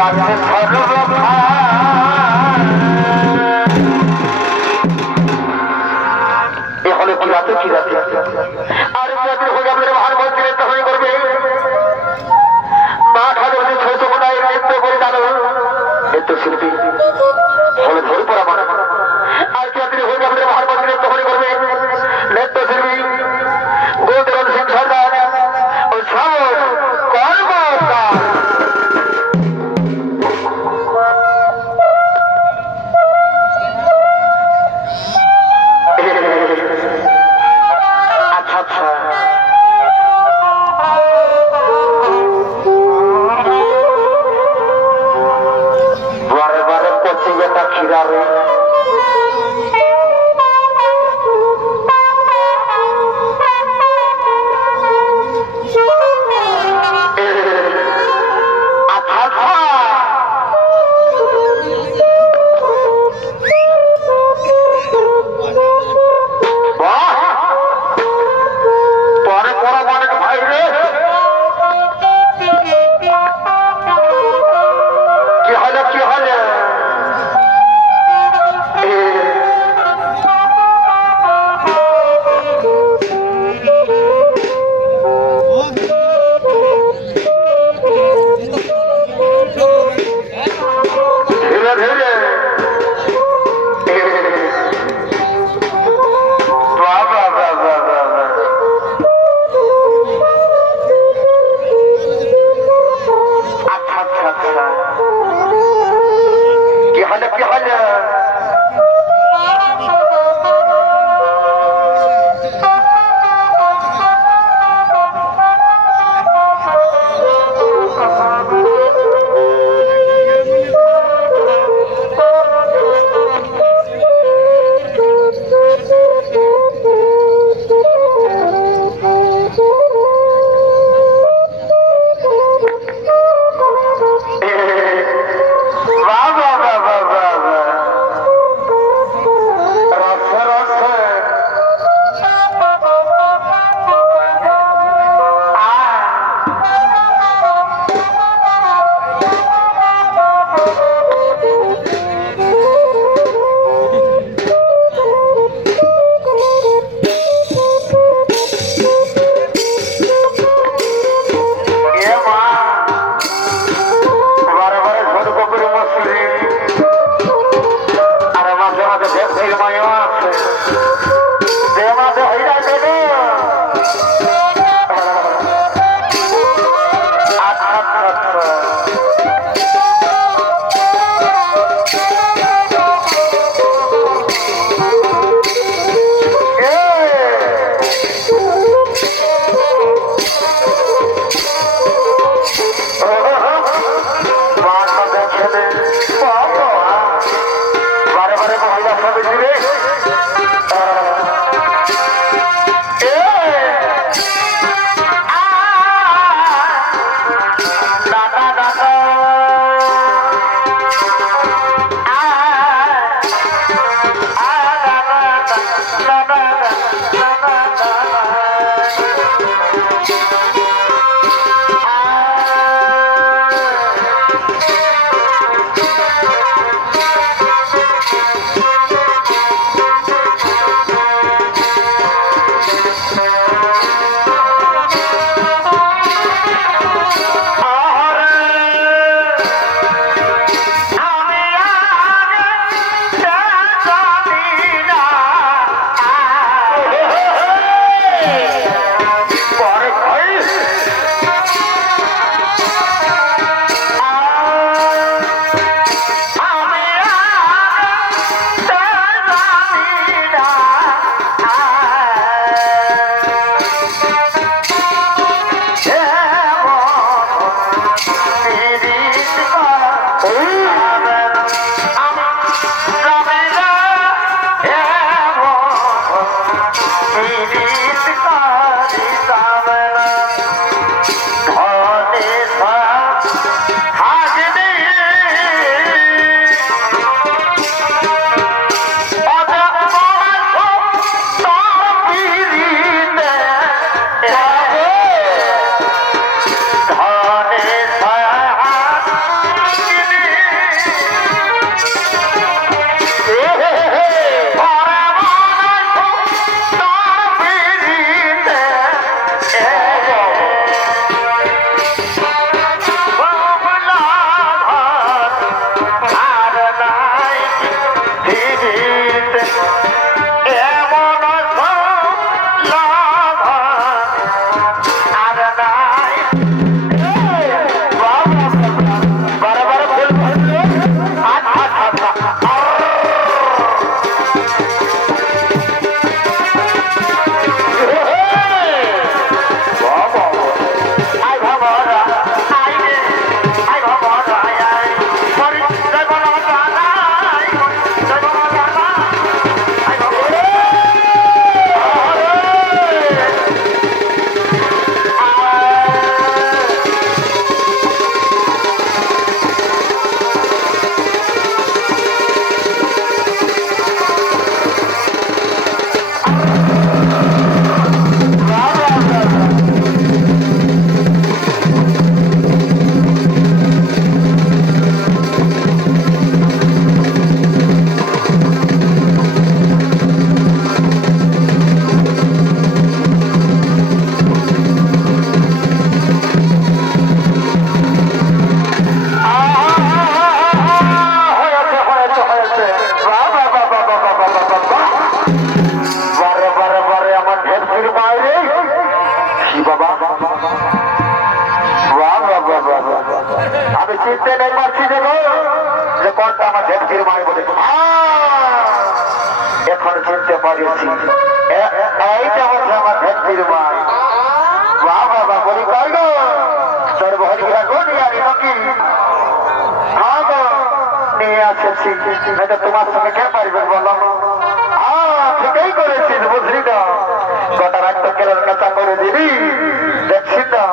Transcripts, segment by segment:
আছে সর্বক্ষা এ হলে কি রাতে আর জাতির হয়ে আপনার মহান মন্ত্রীর তহরি করবে মা ঠাকুর ছোট কোটায় নৃত্য করে জানো নৃত্য শিল্পী হলে ধরে পড়া মানে আর জাতির হয়ে আপনার মহান মন্ত্রীর তহরি করবে নৃত্য শিল্পী গৌতম সিং সরকার ও সব কর্মকার পারছি যে গো যে কোনটা আমার ভেটকির মায় বলে এখন চিনতে পারিছি এইটা হচ্ছে আমার ভেটকির মায় বাবা বাবা বলি কই গো তোর ভরিয়া গো নিয়ে আনি নাকি হ্যাঁ গো নিয়ে আসেছি এটা তোমার সঙ্গে কে পারবে বলো ঠিকই করেছিস বুঝলি না গোটা রাত কেরার কাঁচা করে দিবি দেখছি না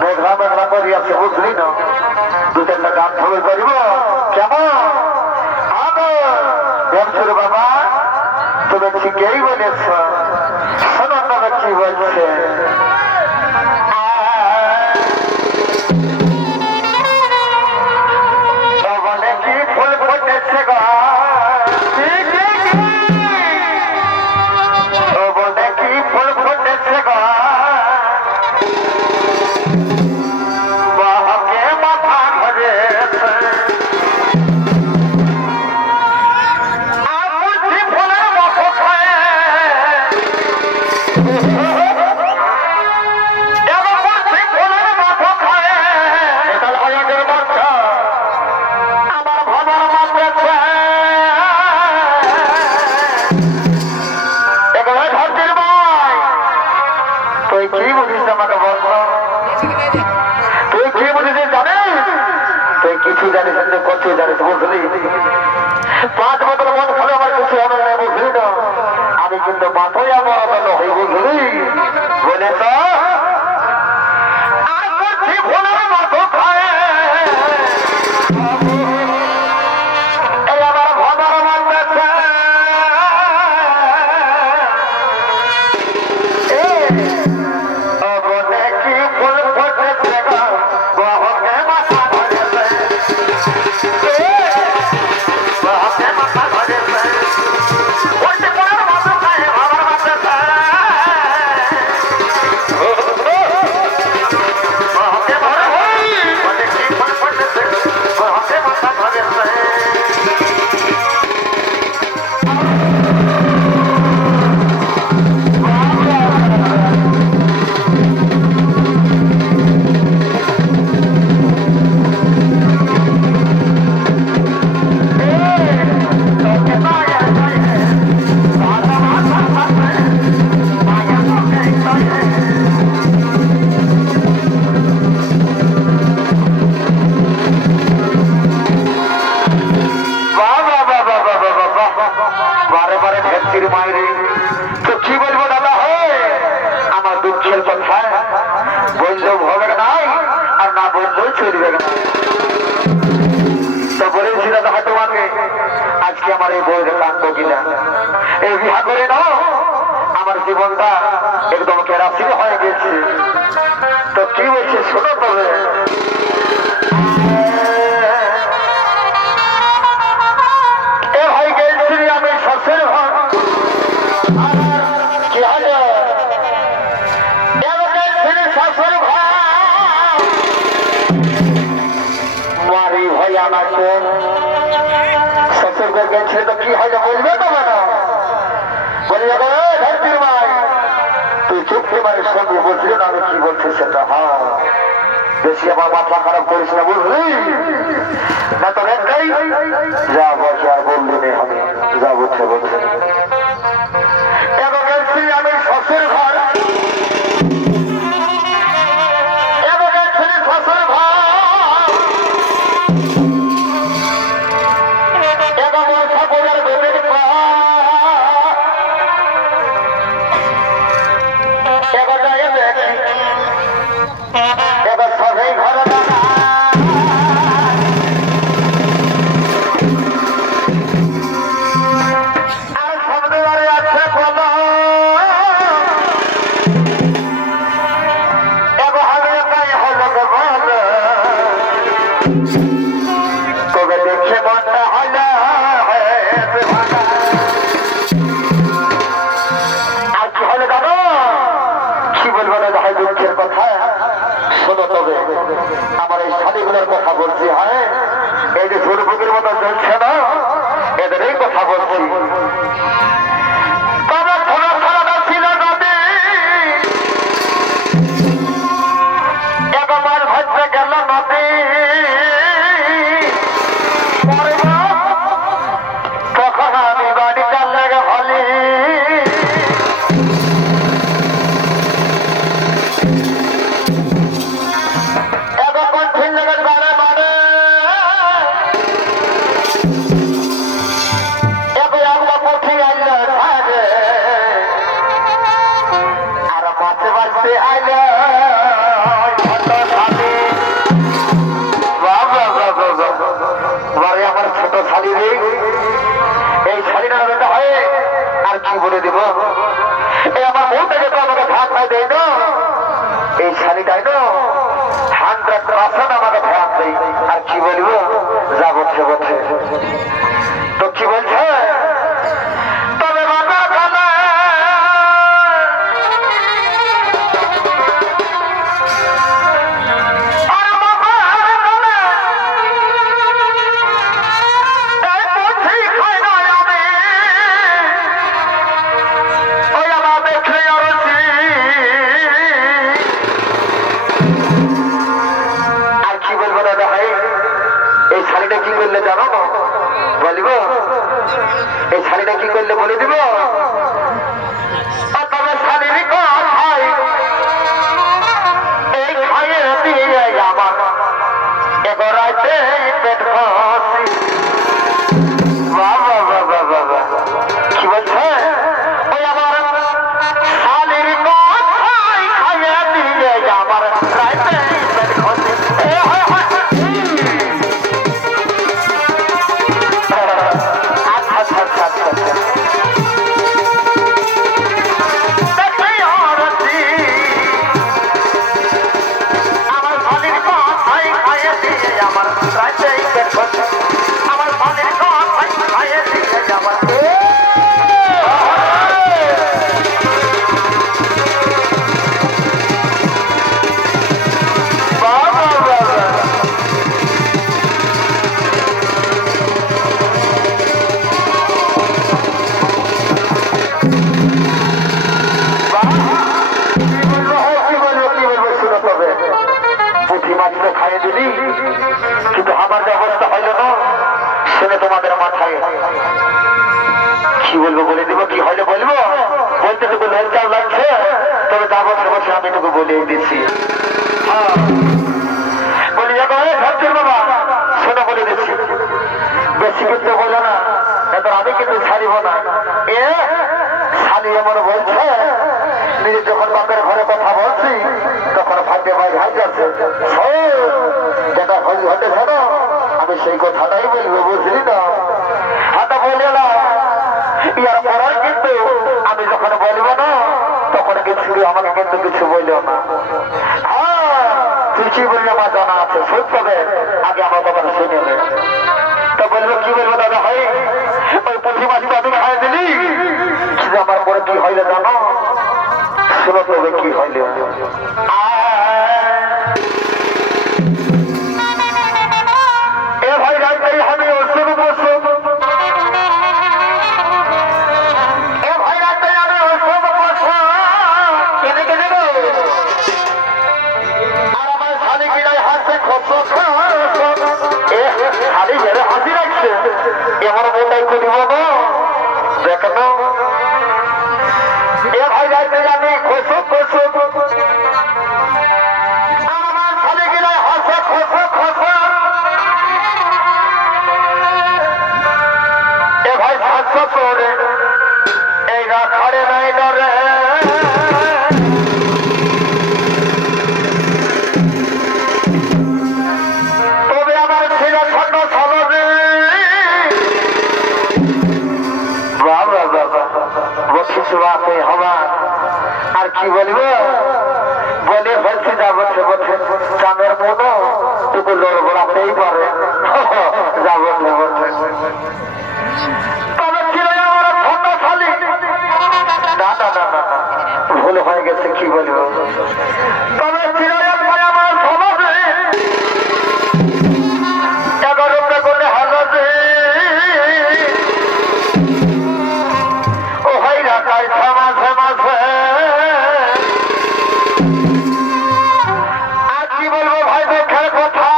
মেঘলা মেঘলা করিয়াছে বুঝলি না দু তিনটা গান ধরে করিব কেমন বলছুর বাবা তুমি ঠিকই বলেছ শোনো তবে কি বলছে কি ফুল ফুটেছে গা কি ফুল ফুটেছে গা বাহাকে মাথা ধরেছে কিছু জানিস কত জানিস বুঝলি 5 বোতল মদ খেলে আমার কিছু হবে না বুঝলি না আমি কিন্তু মাথায় আমার হই বুঝলি বলে তো আজকে আমার এই বউয়ের কাণ্ড কিনা এই বিহা করে নাও আমার জীবনটা একদম কেরাসিন হয়ে গেছে তো কি বলছে শোনো তবে এ ভাই গেছি আমি শ্বশুর ঘর কি হলো শ্বশুর ঘর মারি ভাই আমাকে শ্বশুর ঘর গেছে তো কি হলো বলবে তো না বলি ধরতির ভাই তুই চুপকে মানে সঙ্গে বলছিল না আমি কি বলছি সেটা হ্যাঁ বেশি আমার মাথা খারাপ করিস না বুঝলি না তো একটাই যা বলছে আর বললি নেই আমি যা বলছে বলছে এবার গেছি আমি শ্বশুর ঘর এবার গেছি শ্বশুর ঘর এবার বলছে বোঝার বেদের এবার যাই দেখি এবার সবাই ঘরে দাঁড়া আর সামনে বাড়ি আছে বলো এবার আমি একাই হলো বল তবে দেখে মনটা হলো আর কি হলো দাদা কি বলবো না ভাই দুঃখের কথা শোনো তবে আমার এই শাড়িগুলোর কথা বলছি হ্যাঁ এই যে ঝুড়পুকের মতো চলছে না এদের এই কথা বলছি তবে খোলা ছাড়াটা ছিল নদী এবার মাছ ভাজতে গেল নদী তখন আমি বাড়ি চাল লাগে হলি এখন কঠিন লাগে বারে বারে এখন আমরা পথে আইলে থাকে আর মাঝে মাঝে আইলে আমার ছোট শালি রে এই শালিটা হয় আর কি বলে দিব এই আমার বউটাকে তো আমাকে ভাত খাই দেয় না এই শালিটাই না 100% আমাকে ভাত দেয় আর কি বলবো যা বলছে বলছে তো কি বলছে তবে বাবা খানা কি করলে জানো বলিব এই শাড়িটা কি করলে বলে দিব তবে শাড়ির কথাই এই খাইয়ে দিয়ে আমার এগোরাইতে পেট খসি বাবা বাবা বাবা কি বলছে ওই আমার শাড়ির কথাই খাইয়ে দিয়ে আমার রাইতে পেট খসি আমার ভালের খাইয়ে দিয়ে আমার খাইয়ে দিলি কিন্তু আমার ব্যবস্থা হইল না শুনে তোমাদের মাথায় কি বলবো বলে দিব কি হইলে বলবো বলতে টুকু লজ্জাও লাগছে তবে যা বছর বছর আমি টুকু বলে দিচ্ছি বলি বাবা শোনো বলে দিচ্ছি বেশি কিন্তু বলো না এবার আমি কিন্তু ছাড়িব না এ শালি এমন বলছে নিজে যখন বাপের ঘরে কথা বলছি তখন ভাগ্যে ভাই ভাই আছে যেটা হতে জানো আমি সেই কথাটাই বলবো বুঝলি না হাতা বলে না ইয়ার পরার কিন্তু আমি যখন বলবো না তখন কিছু আমাকে কিন্তু কিছু বললো না তুই কি বললে আমার জানা আছে সত্যবে আগে আমার কথা শুনে নেবে তো বলবো কি বলবো দাদা ভাই ওই পুঁথি মাছটা আমি খাই দিলি কিন্তু আমার পরে কি হইলে জানো শুনো তবে কি হইলে এ ভাই রাইতেই আমি ওষুধ বসু এ ভাই রাইতেই আমি ওষুধ বসু কেনে কেনে গো আর আমার শালি গিলাই হাসে খস এ শালি মেরে হাসি রাখছে এমন বউটাই করিব না দেখো এ ভাই রাইতে আমি খসু খসু আমার শালি গিলাই হাসে খস খস এ ভাই হাসো করে এই রাখারে নাই ডরে তবে আমার ছিল ছোট সলবে বাবা বাবা বসিস বাপে হবা আর কি বলবো বলে বলছি যা বলছে বলছে চাঁদের মতো টুকু লোক বলাতেই পারে যা বলছে বলছে তবে ছিল আমার ছোট শালি না না না না ভুল হয়ে গেছে কি বলবো তবে ছিল আমার সমাজে 11 করে হলো যে ও ভাই রাখায় মাঝে মাঝে আর কি বলবো ভাই দেখে কথা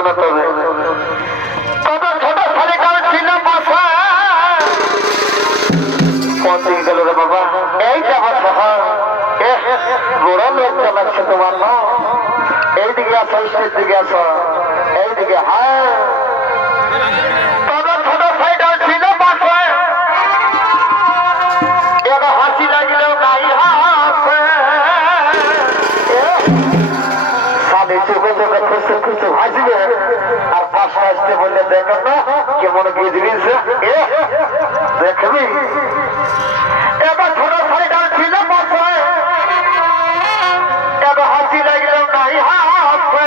শোনো তবে তবে ছোট শালিকার ছিল বাসা কোন দিকে গেল রে বাবা এইটা বাসা বড় লোক চালাচ্ছে তোমার না এইদিকে আসো স্টেজ দিকে আসো এইদিকে হ্যাঁ তবে ছোট শালিকার ছিল বাসা এবার হাসি লাগিলেও নাই হাসে খুশি খুশি হাসবে আর পাশে আসতে বললে দেখো না কেমন গিয়েছিস দেখবি এবার ছোট শাড়িটা ছিল পাশে এবার হাসি লাগলেও নাই হাসে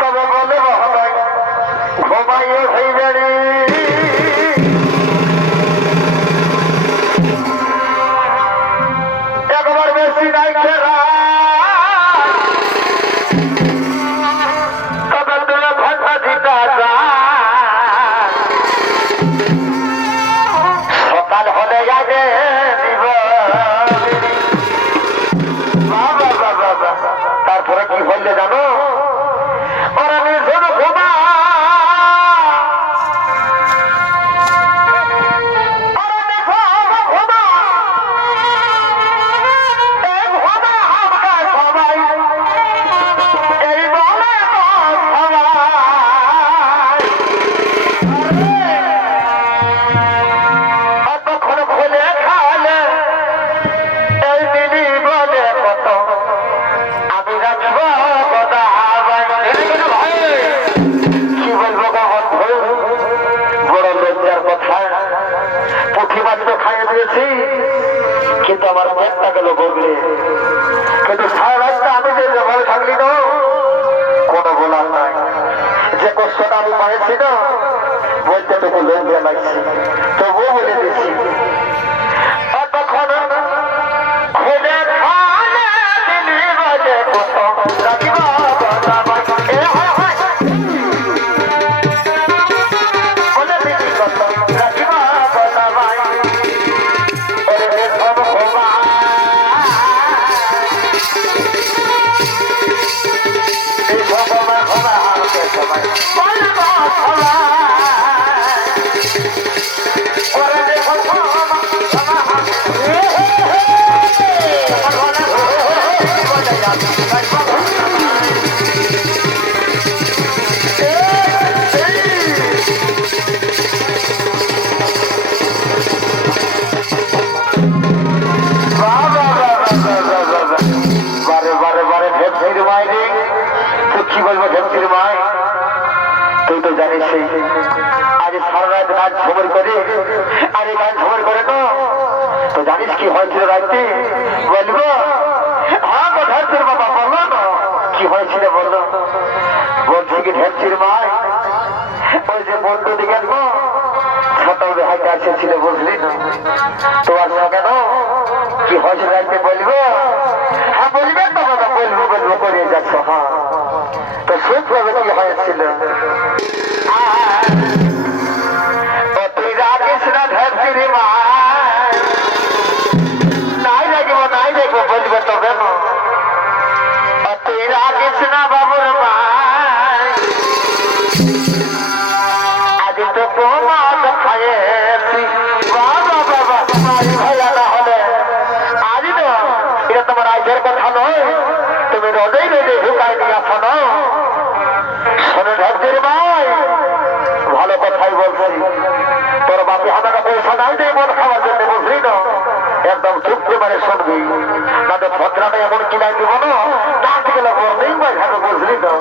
তবে বলে ঘুমাইয়ে হইবে রে একবার বেশি নাই খেলা সকাল হলে যাবে তারপরে কি বললে জানো ওরা শোনো ঘুমা কিন্তু আমার পেটটা গেল বললে কিন্তু সারা রাতটা আমি যে ভালো থাকলি না কোনো বলার নাই যে কষ্টটা আমি পাইছি না বলতে তোকে লোক লাগছি তবুও বলে দিচ্ছি তখন খুঁজে খালে দিলি বাজে কত রাখিবা বলে দিলি কত রাখিবা কি বলবো ধরছির মাই তুই তো জানিস সেই আজ সারা রাত গান খবর করে আর এই গান খবর করে তো জানিস কি হয়েছিল রাত্রে বলবো হ্যাঁ ধরছির বাবা বললো না কি হয়েছিল বললো বলছি কি ধরছির মাই ওই যে বন্ধু দিকে ছোট হাইটা এসেছিল বুঝলি না তোমার সঙ্গে কি হয়েছিল রাত্রে বলবো হ্যাঁ বলবেন না বাবা বলবো বলবো করে যাচ্ছ হ্যাঁ তো শুনবে কি হয়েছিল তুই রাখিস না ধরছিরি মা নাই দেখবো বলবে তো কেন তুই রাখিস না বাবুর মা আজ তো তোমার খাইয়েছি বাবা বাবা ভাইয়া না হলে আজ তো এটা তোমার আজের কথা নয় তুমি রোদেই রোদে ঢুকাই নিয়ে আসো না শোনো ধরছির ভাই ভালো কথাই বলছি তোর বাপি আমাকে পয়সা নাই দেয় মন খাওয়ার জন্য বুঝলি না একদম চুপতে পারে শুনবি না তো ভদ্রাটা এমন কিনাই দিব না ডাক গেলে বলতেই পাই ভাবে বুঝলি না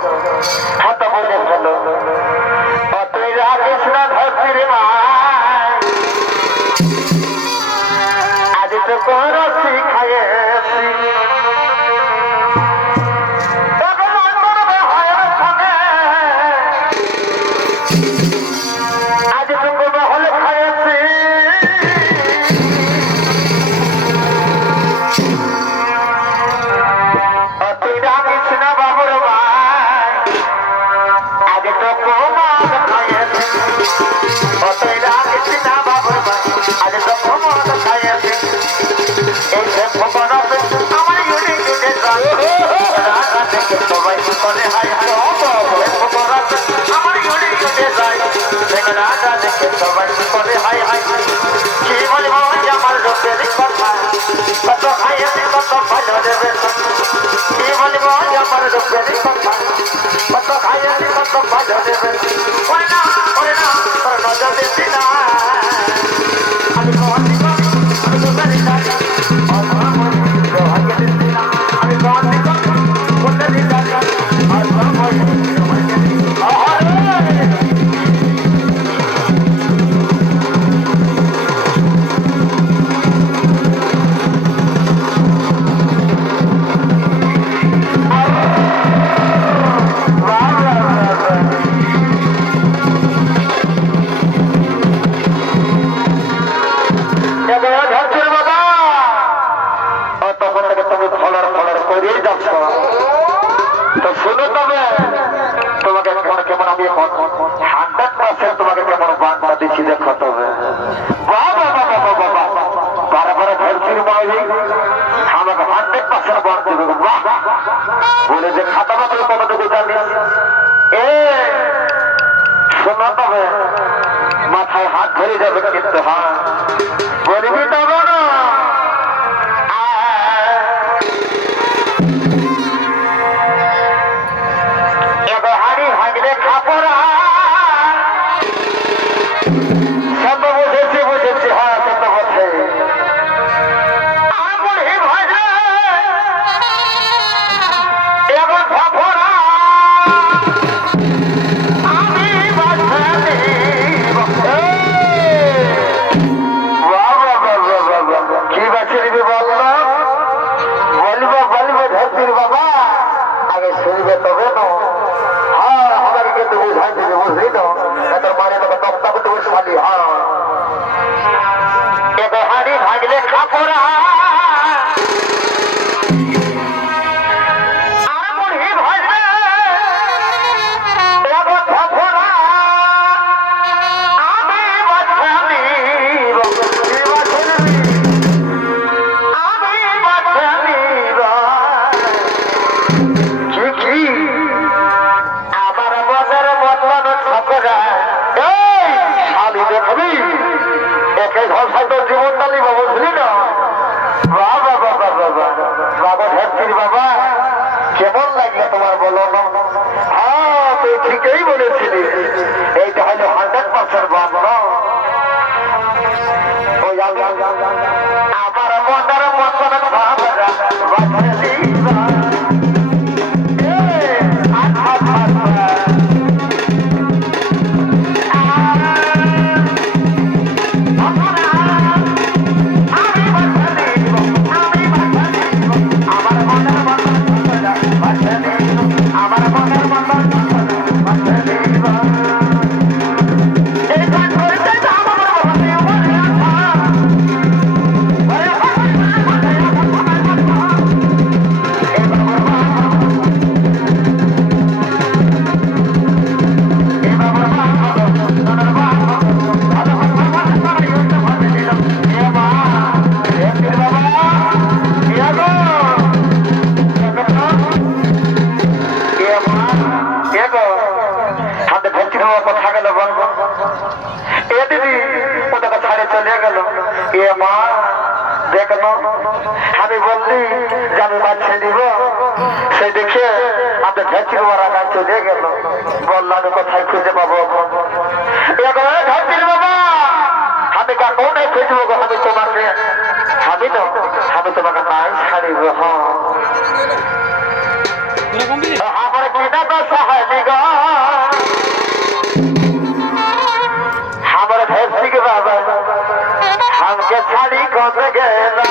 হাত বলে ফেলো তুই রাখিস না ধরছির ভাই আজ তো করছি খাইয়েছি I just রাজা দেখে সবাই করে হাই হাই কি বলবো আমার রূপের কথা কত খাইয়েছে কত ভালো দেবে কি বলবো আমার রূপের কথা কত খাইয়েছে কত ভালো দেবে ওরে না তোর নজর দিবি না আমি কমান্দি করি আমি রূপের রাজা আমি কমান্দি করি রূপের রাজা বলে যে খাতা মাত্র কতটুকু জানিস শোনা তবে মাথায় হাত ধরে যাবে কিন্তু হ্যাঁ বলবি তবে না হাড়ি ভাঙলে খাপড়া সব বুঝেছি হ্যাঁ সত্য বলছে কেমন লাগলো তোমার বলো হ্যাঁ তুই ঠিকই বলেছিলি এইটা হলো 100% বাবা আমার মনের মতন ভাবরা বাঁধে দিবা আমি বললি যে আমি বাচ্চা দিব সেই দেখে আমাদের ঝাঁচির ওরা গাছ চলে গেল বললাম কোথায় খুঁজে পাবো ঝাঁচির বাবা আমি কোনে খুঁজবো আমি তোমাকে আমি তোমাকে নাই ছাড়িব আমার কিনা তো সাহায্য গো আমার ভেসি গে বাবা हमके छाड़ी कौन गेला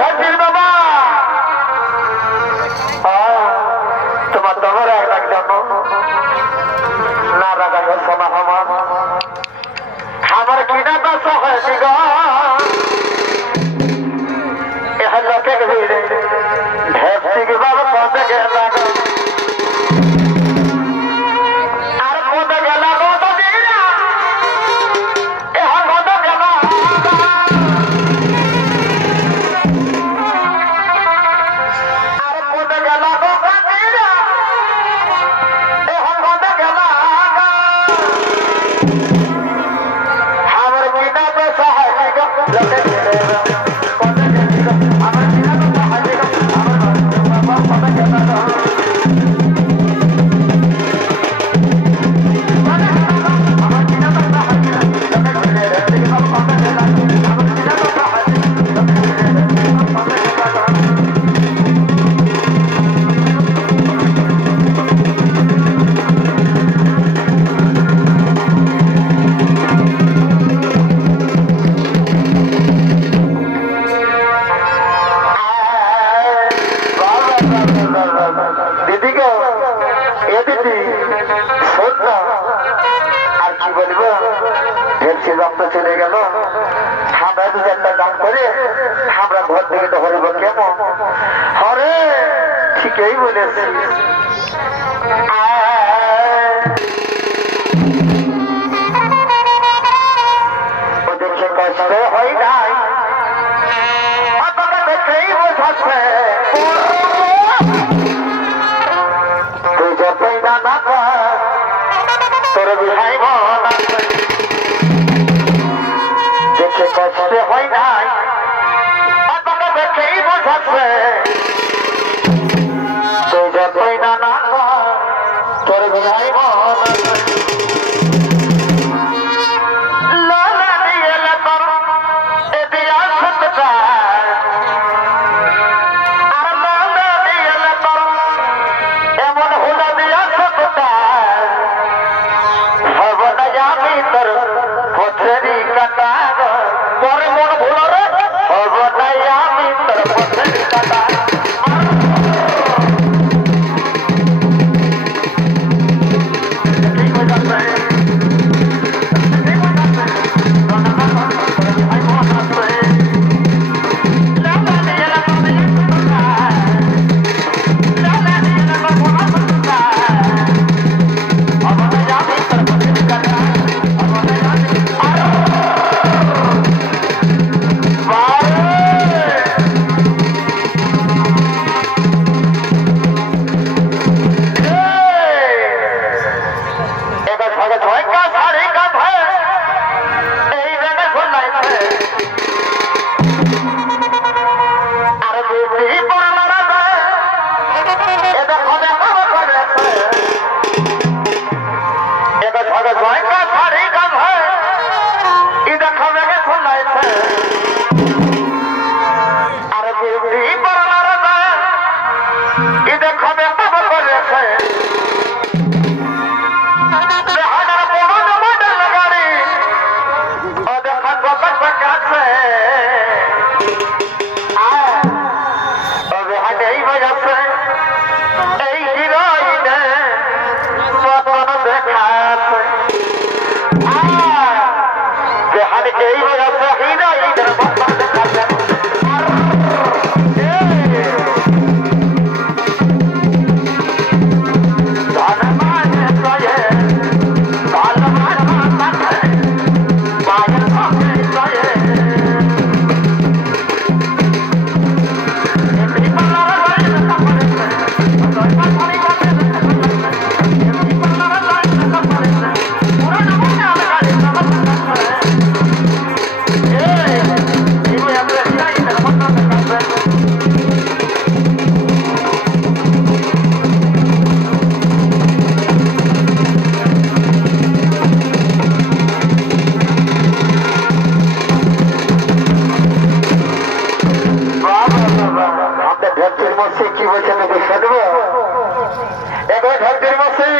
धरती बाबा তোমার তোমার এক জানো না রাজা সোনা আমার কিনা তো সহজ গো লোকে ভিড়ে ভেসি গে বাবা কত সে রক্ত চলে গেল, আমরা দু একটা গান করে আমরা ঘর থেকে তো হরিব কেমন? হরে ঠিকই বলেছি। ও দেখে কষ্ট হয় নাই, আপনারা দেখলেই বোঝাচ্ছে তুই যতই না তোর বিহাই মন দেখে কষ্ট হয় নাই, আপনারা দেখলেই বোঝাচ্ছে তুই যতই না তোর বিহাই মন কি বলছেন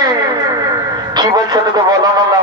কি বলছেন বলো না